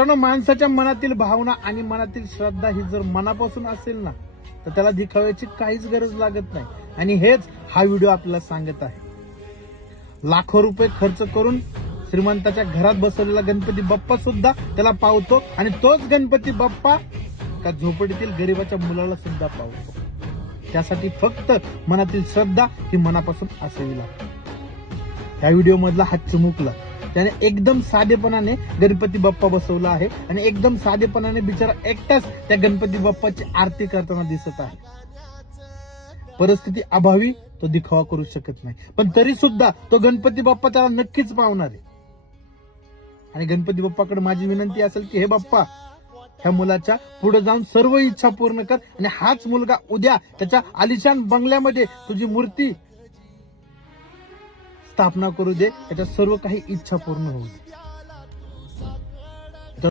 मित्रांनो, माणसाच्या मनातील भावना आणि मनातील श्रद्धा ही जर मनापासून असेल ना, तर त्याला दिखाव्याची काहीच गरज लागत नाही. आणि हेच हा व्हिडिओ आपल्याला सांगत आहे. लाखो रुपये खर्च करून श्रीमंताच्या घरात बसवलेला गणपती बाप्पा सुद्धा त्याला पावतो, आणि तोच गणपती बाप्पा त्या झोपडीतील गरीबाच्या मुलाला सुद्धा पावतो. त्यासाठी फक्त मनातील श्रद्धा ही मनापासून असावी लागते. या व्हिडिओ मधला हा चिमुकला त्याने एकदम साधेपणाने गणपती बाप्पा बसवला आहे, आणि एकदम साधेपणाने बिचारा एकटाच त्या गणपती बाप्पाची आरती करताना दिसत आहे. परिस्थिती अभावी तो दिखावा करू शकत नाही, पण तरी सुद्धा तो गणपती बाप्पा त्याला नक्कीच पावणार आहे. आणि गणपती बाप्पाकडे माझी विनंती असेल की हे बाप्पा, ह्या मुलाच्या पुढे जाऊन सर्व इच्छा पूर्ण कर, आणि हाच मुलगा उद्या त्याच्या आलिशान बंगल्यामध्ये तुझी मूर्ती स्थापना करू दे, त्याच्या सर्व काही इच्छा पूर्ण होऊ दे.